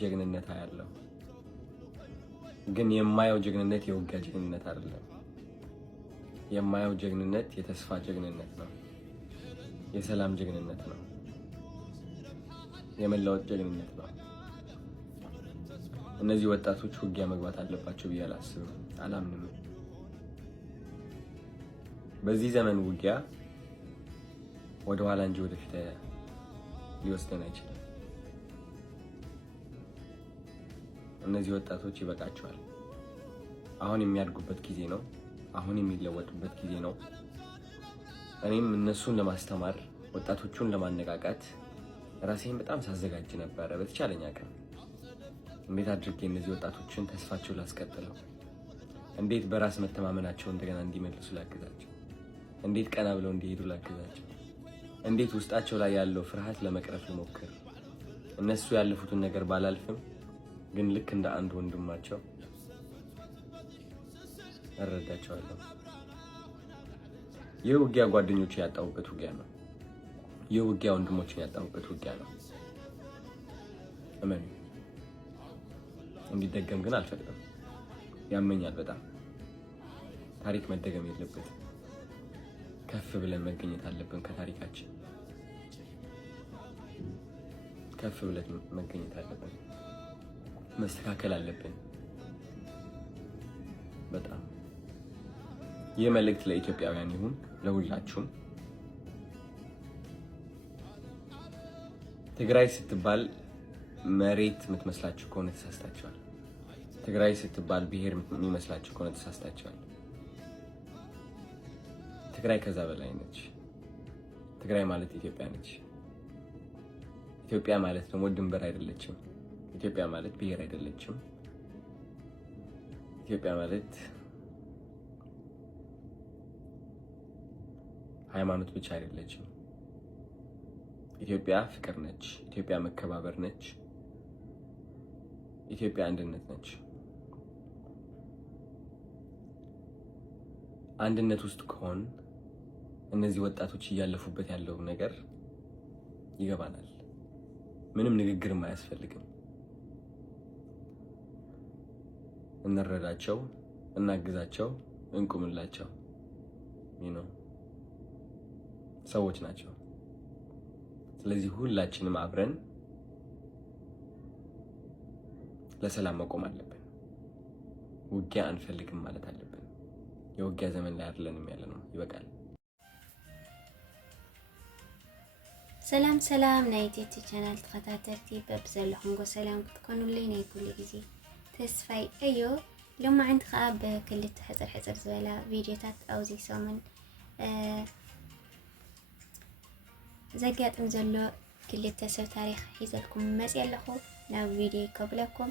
ጀግንነት ያለው ግን የማየው ጀግንነት የውጊያ ጀግንነት አይደለም። የማየው ጀግንነት የተስፋ ጀግንነት ነው። የሰላም ጀግንነት ነው። የመለወጥ ጀግንነት ነው። እነዚህ ወጣቶች ውጊያ መግባት አለባቸው ብዬ አላምንም። በዚህ ዘመን ውጊያ ወደ ኋላ እንጂ ወደፊት ሊወስደን አይችልም። እነዚህ ወጣቶች ይበቃቸዋል። አሁን የሚያድጉበት ጊዜ ነው። አሁን የሚለወጡበት ጊዜ ነው። እኔም እነሱን ለማስተማር ወጣቶቹን ለማነቃቃት ራሴን በጣም ሳዘጋጅ ነበር። በተቻለኝ አቅም እንዴት አድርጌ እነዚህ ወጣቶችን ተስፋቸው ላስቀጥለው፣ እንዴት በራስ መተማመናቸው እንደገና እንዲመልሱ ላግዛቸው፣ እንዴት ቀና ብለው እንዲሄዱ ላግዛቸው፣ እንዴት ውስጣቸው ላይ ያለው ፍርሃት ለመቅረፍ ልሞክር። እነሱ ያለፉትን ነገር ባላልፍም ግን ልክ እንደ አንድ ወንድማቸው እረዳቸዋለሁ። የውጊያ ጓደኞች ያጣሁበት ውጊያ ነው። የውጊያ ወንድሞችን ያጣሁበት ውጊያ ነው። እመኑ። እንዲደገም ግን አልፈቅድም። ያመኛል በጣም። ታሪክ መደገም የለበትም። ከፍ ብለን መገኘት አለብን። ከታሪካችን ከፍ ብለን መገኘት አለብን። መስተካከል አለብን። በጣም ይህ መልእክት ለኢትዮጵያውያን ይሁን፣ ለሁላችሁም። ትግራይ ስትባል መሬት የምትመስላችሁ ከሆነ ተሳስታችኋል። ትግራይ ስትባል ብሔር የሚመስላችሁ ከሆነ ተሳስታችኋል። ትግራይ ከዛ በላይ ነች። ትግራይ ማለት ኢትዮጵያ ነች። ኢትዮጵያ ማለት ደግሞ ድንበር አይደለችም። ኢትዮጵያ ማለት ብሔር አይደለችም። ኢትዮጵያ ማለት ሃይማኖት ብቻ አይደለችም። ኢትዮጵያ ፍቅር ነች። ኢትዮጵያ መከባበር ነች። ኢትዮጵያ አንድነት ነች። አንድነት ውስጥ ከሆን እነዚህ ወጣቶች እያለፉበት ያለው ነገር ይገባናል። ምንም ንግግርም አያስፈልግም። እንረዳቸው፣ እናግዛቸው፣ እንቁምላቸው። ሰዎች ናቸው። ስለዚህ ሁላችንም አብረን ለሰላም መቆም አለብን። ውጊያ አንፈልግም ማለት አለብን። የውጊያ ዘመን ላይ አይደለንም ያለነው። ይበቃል። ሰላም ናይ ቲቲ ቻናል ተኸታተልቲ በብዘለኹም ሰላም ክትኮኑልኝ ናይ ኩሉ ግዜ ተስፋይ እዩ። ሎማዓንቲ ከዓ በክልተ ሕፅር ዝበላ ቪድዮታት አውዚ ሰሙን ዘጋጥም ዘሎ ክልተ ሰብ ታሪክ ሒዘልኩም መፅእ ኣለኹ። ናብ ቪድዮ ከብለኩም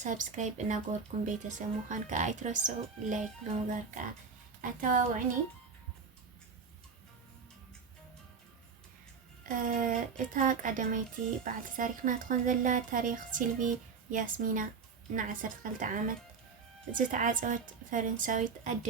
ሰብስክራይብ እናገበርኩም ቤተሰብ ምዃን ከዓ ኣይትረስዑ። ላይክ ብምግባር ከዓ ኣተዋውዕኒ። እታ ቀዳመይቲ በዓልቲ ታሪክና ትኾን ዘላ ታሪክ ሲልቪ ያስሚና ን12 ዓመት ዝተዓፀወት ፈረንሳዊት ኣደ።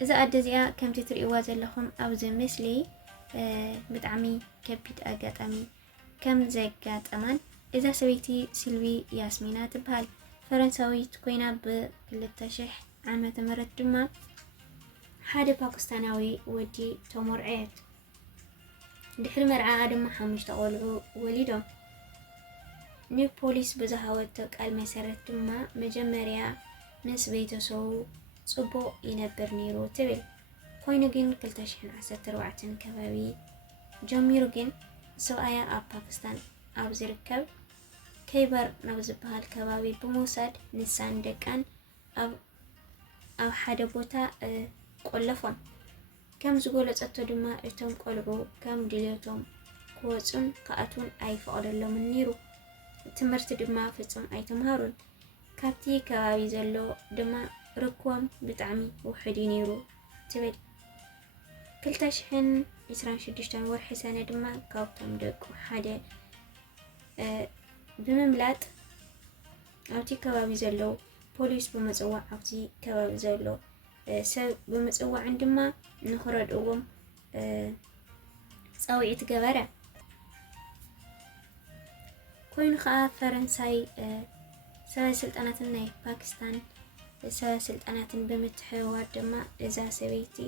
እዛ ኣደ እዚኣ ከምቲ ትርእይዋ ዘለኹም ኣብዚ ምስሊ ብጣዕሚ ከቢድ ኣጋጣሚ ከም ዘጋጠማን እዛ ሰበይቲ ሲልቪ ያስሚና ትበሃል። ፈረንሳዊት ኮይና ብ2000 ዓመተ ምህረት ድማ ሓደ ፓኪስታናዊ ወዲ ተመርዐት። ድሕሪ መርዓኣ ድማ 5 ቆልዑ ወሊዶም። ንፖሊስ ብዝሃወቶ ቃል መሰረት ድማ መጀመርያ ምስ ቤተሰቡ ጽቡቕ ይነብር ነይሩ ትብል ኮይኑ ግን 2014 ከባቢ ጀሚሩ ግን ሰብኣያ ኣብ ፓኪስታን ኣብ ዝርከብ ከይበር ናብ ዝበሃል ከባቢ ብምውሳድ ንሳን ደቃን ኣብ ሓደ ቦታ ቆለፎም። ከም ዝገለጸቶ ድማ እቶም ቆልዑ ከም ድልየቶም ክወጹን ከኣቱን ኣይፈቕደሎምን ነይሩ። ትምህርቲ ድማ ፍጹም ኣይተምሃሩን። ካብቲ ከባቢ ዘሎ ድማ ርክቦም ብጣዕሚ ውሕድ ነይሩ ትብል። ክልተሽሕን 26 ወርሒ ሰነ ድማ ካብቶም ደቁ ሓደ ብምምላጥ ኣብቲ ከባቢ ዘለው ፖሊስ ብምጽዋዕ ኣብቲ ከባቢ ዘለው ሰብ ብምጽዋዕን ድማ ንኽረድዎም ጻውዒት ገበረ ኮይኑ ከዓ ፈረንሳይ ሰበስልጣናትን ናይ ፓኪስታን ሰበስልጣናትን ብምትሕውዋር ድማ እዛ ሰበይቲ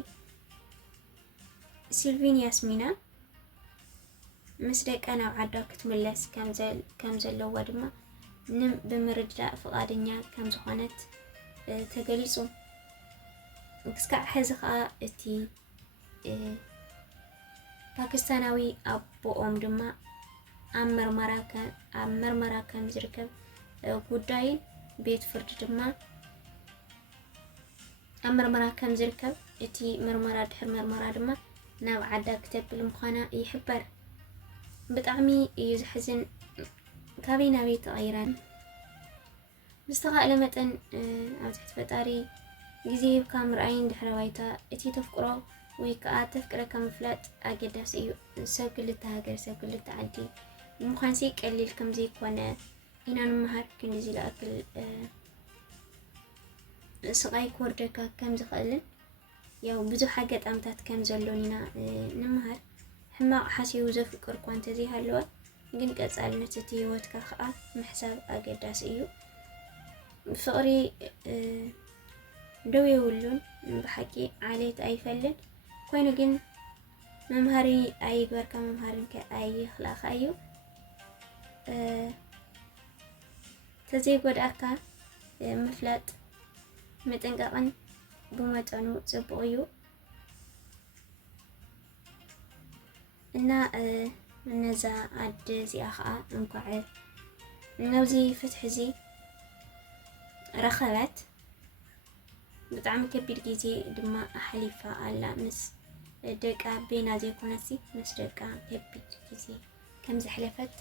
ሲልቪን ያስሚና ምስ ደቃ ናብ ዓዳ ክትምለስ ከም ዘለዋ ድማ ብምርዳእ ፍቃደኛ ከም ዝኾነት ተገሊጹ ክስካዕ ሕዚ ከዓ እቲ ፓኪስታናዊ ኣቦኦም ድማ ኣብ መርመራ ከም ዝርከብ ጉዳይ ቤት ፍርዲ ድማ ኣብ መርመራ ከም ዝርከብ እቲ መርመራ ድሕር መርመራ ድማ ናብ ዓዳ ክተብል ምዃና ይሕበር ብጣዕሚ እዩ ዝሕዝን ካበይ ናበይ ተቐይራን ብዝተኻእለ መጠን ኣብ ትሕቲ ፈጣሪ ግዜ ሂብካ ምርኣይን ድሕረ ባይታ እቲ ተፍቅሮ ወይ ከዓ ተፍቅረካ ምፍላጥ ኣገዳሲ እዩ ሰብ ክልተ ሃገር ሰብ ክልተ ዓዲ ምዃንሲ ቀሊል ከም ዘይኮነ ኢና ንምሃር ክንዲ ዝለኣክል ስቃይ ክወርደካ ከም ዝኽእልን ያው ብዙሕ ኣጋጣሚታት ከም ዘሎን ኢና ንምሃር ሕማቕ ሓሲቡ ዘፍቅር እኳ እንተዘይሃለወ ግን ቀጻልነት እቲ ህይወትካ ከዓ ምሕሳብ ኣገዳሲ እዩ ፍቕሪ ደው የብሉን ብሓቂ ዓሌት ኣይፈልን ኮይኑ ግን መምሃሪ ኣይግበርካ መምሃርን ኣይኽላኻ እዩ ተዘይጎድኣካ ምፍላጥ መጠንቀቕን ብመጠኑ ጽቡቕ እዩ እና ነዛ ኣደ እዚኣ ከዓ እንኳዕ ናብዚ ፍትሒ እዚ ረኸበት ብጣዕሚ ከቢድ ግዜ ድማ ኣሕሊፋ ኣላ ምስ ደቃ ቤና ዘይኮነሲ ምስ ደቃ ከቢድ ግዜ ከም ዘሕለፈት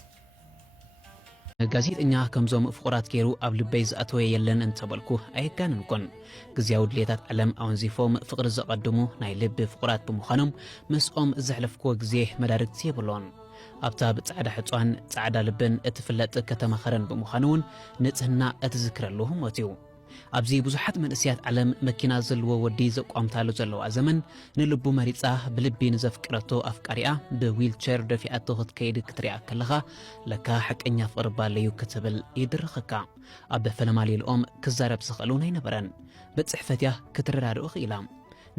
ጋዜጠኛ ከምዞም ፍቁራት ገይሩ ኣብ ልበይ ዝኣተወ የለን እንተበልኩ ኣይጋንንኩን ግዝያዊ ድሌታት ዓለም ኣወንዚፎም ፍቅሪ ዘቐድሙ ናይ ልቢ ፍቁራት ብምዃኖም ምስኦም ዘሕለፍክዎ ግዜ መዳርግቲ የብሎን ኣብታ ብጻዕዳ ሕጿን ጻዕዳ ልብን እትፍለጥ ከተማ ኸረን ብምዃኑ እውን ንጽህና እትዝክረሉ ሞት እዩ ኣብዚ ብዙሓት መንእስያት ዓለም መኪና ዘለዎ ወዲ ዘቋምታሉ ዘለዋ ዘመን ንልቡ መሪፃ ብልቢ ንዘፍቅረቶ ኣፍቃሪኣ ብዊልቸር ደፊኣቶ ክትከይድ ክትሪኣ ከለኻ ለካ ሓቀኛ ፍቅሪ ባለዩ ክትብል ይድርኸካ ኣብ ፈለማሊልኦም ክዛረብ ዝኽእሉን ኣይነበረን በፅሕፈት እያ ክትረዳድኡ ክኢላ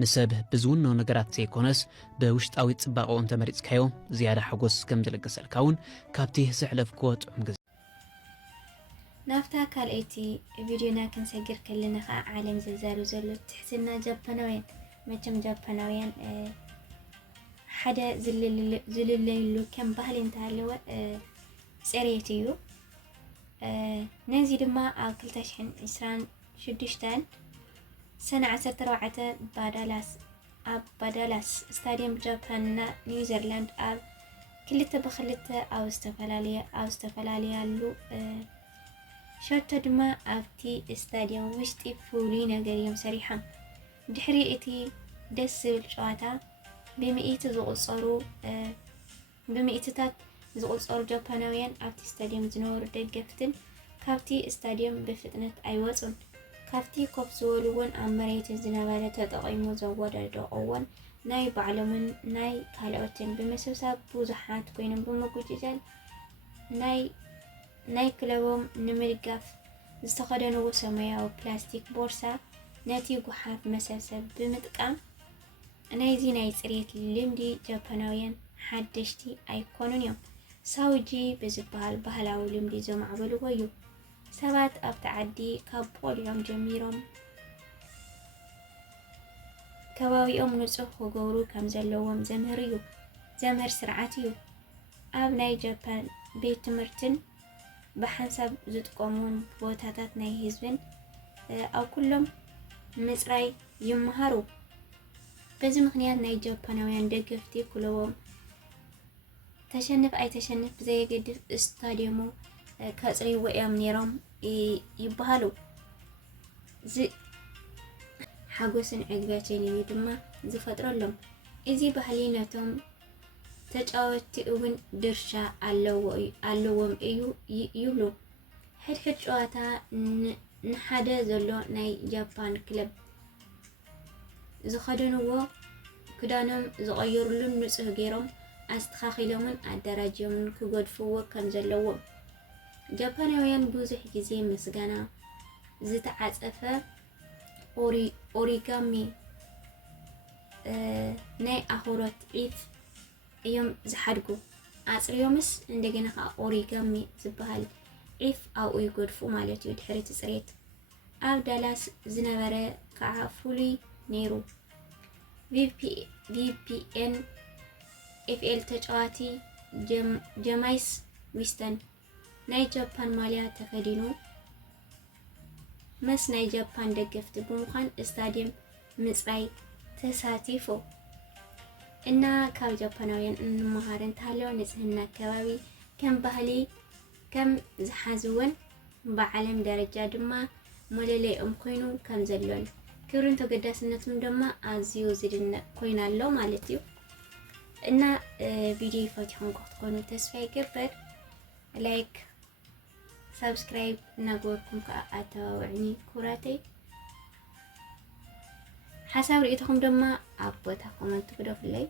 ንሰብ ብዝውኖ ነገራት ዘይኮነስ ብውሽጣዊ ጽባቐኡ እንተመሪፅካዮ ዝያዳ ሓጎስ ከም ዝለገሰልካ እውን ካብቲ ዘሕለፍክዎ ጥዑም ግዜ ናፍታ ካልአይቲ ቪዲዮና ክንሰግር ከለና ከዓ ዓለም ዝዛረብ ዘሎ ትሕትና ጃፓናውያን መቸም ጃፓናውያን ሓደ ዝልለይሉ ከም ባህሊ እንተሃለወ ፅሬት እዩ ነዚ ድማ ኣብ 2026 ሰነ 14 ባዳላስ ስታዲየም ጃፓንና ኒውዚላንድ ኣብ 2-2 ኣብ ዝተፈላለዩ ሸርቶ ድማ ኣብቲ ስታዲየም ውሽጢ ፍሉይ ነገር እዮም ሰሪሖም ድሕሪ እቲ ደስ ዝብል ጨዋታ ብምኢትታት ዝቁፀሩ ጃፓናውያን ኣብቲ ስታዲየም ዝነበሩ ደገፍትን ካብቲ ስታዲየም ብፍጥነት ኣይወፁን ካብቲ ኮፍ ዝበሉውን ኣብ መሬት ዝነበረ ተጠቒሙ ዘወዳደቑውን ናይ ባዕሎምን ናይ ካልኦትን ብምስብሳብ ብዙሓት ኮይኖም ብምጉጅጃል ናይ ክለቦም ንምድጋፍ ዝተኸደንዎ ሰማያዊ ፕላስቲክ ቦርሳ ነቲ ጉሓፍ መሰብሰብ ብምጥቃም ናይዚ ናይ ፅሬት ልምዲ ጃፓናውያን ሓደሽቲ ኣይኮኑን እዮም ሳውጂ ብዝበሃል ባህላዊ ልምዲ ዘማዕበልዎ እዩ ሰባት ኣብቲ ዓዲ ካብ ፖሊዮም ጀሚሮም ከባቢኦም ንጹህ ክገብሩ ከም ዘለዎም ዘምህር ስርዓት እዩ ኣብ ናይ ጃፓን ቤት ትምህርትን بحسب زتقومون بوتاتات ناي هزبن أو كلهم مصراي يمهروا بزي مخنيات ناي جاباناويان دقفتي كلهم تشنف أي تشنف زي قد استاديومو كاسري وقيام نيرهم يبهالو زي حاقوسن عقباتين يدما زي فترة لهم እዚ ባህሊ ነቶም ተጫወቲ እውን ድርሻ ኣለዎም እዩ ይብሉ። ሕድሕድ ጨዋታ ንሓደ ዘሎ ናይ ጃፓን ክለብ ዝኸደንዎ ክዳኖም ዝቐይሩሉን ንጹህ ገይሮም ኣስተኻኺሎምን ኣደራጅዮምን ክገድፍዎ ከም ዘለዎም ጃፓናውያን ብዙሕ ግዜ ምስጋና ዝተዓጸፈ ኦሪጋሚ ናይ ኣኽብሮት ዒፍ እዮም ዝሓድጉ። ኣጽርዮምስ እንደገና ከዓ ኦሪጋሚ ዝበሃል ዒፍ ኣብኡ ይገድፉ ማለት እዩ ድሕሪ እቲ ፅሬት። ኣብ ዳላስ ዝነበረ ከዓ ፍሉይ ነይሩ። ቪፒኤን ኤፍኤል ተጫዋቲ ጀማይስ ዊስተን ናይ ጃፓን ማልያ ተከዲኑ መስ ናይ ጃፓን ደገፍቲ ብምዃን ስታድየም ምፅራይ ተሳቲፉ እና ካብ ጃፓናውያን እንመሃር እንተሃለወ ንጽህና ከባቢ ከም ባህሊ ከም ዝሓዝውን ብዓለም ደረጃ ድማ መለለይኦም ኮይኑ ከም ዘሎን ክብርን ተገዳስነቱም ድማ ኣዝዩ ዝድነቅ ኮይና ኣሎ ማለት እዩ። እና ቪዲዮ ፈቲኹም ክትኮኑ ተስፋ ይግበር። ላይክ ሰብስክራይብ እናገበርኩም ከዓ ኣተባብዕኒ ኩራተይ። ሓሳብ ርእይትኩም ድማ ኣብ ቦታ ኮመንት ክደፍለይ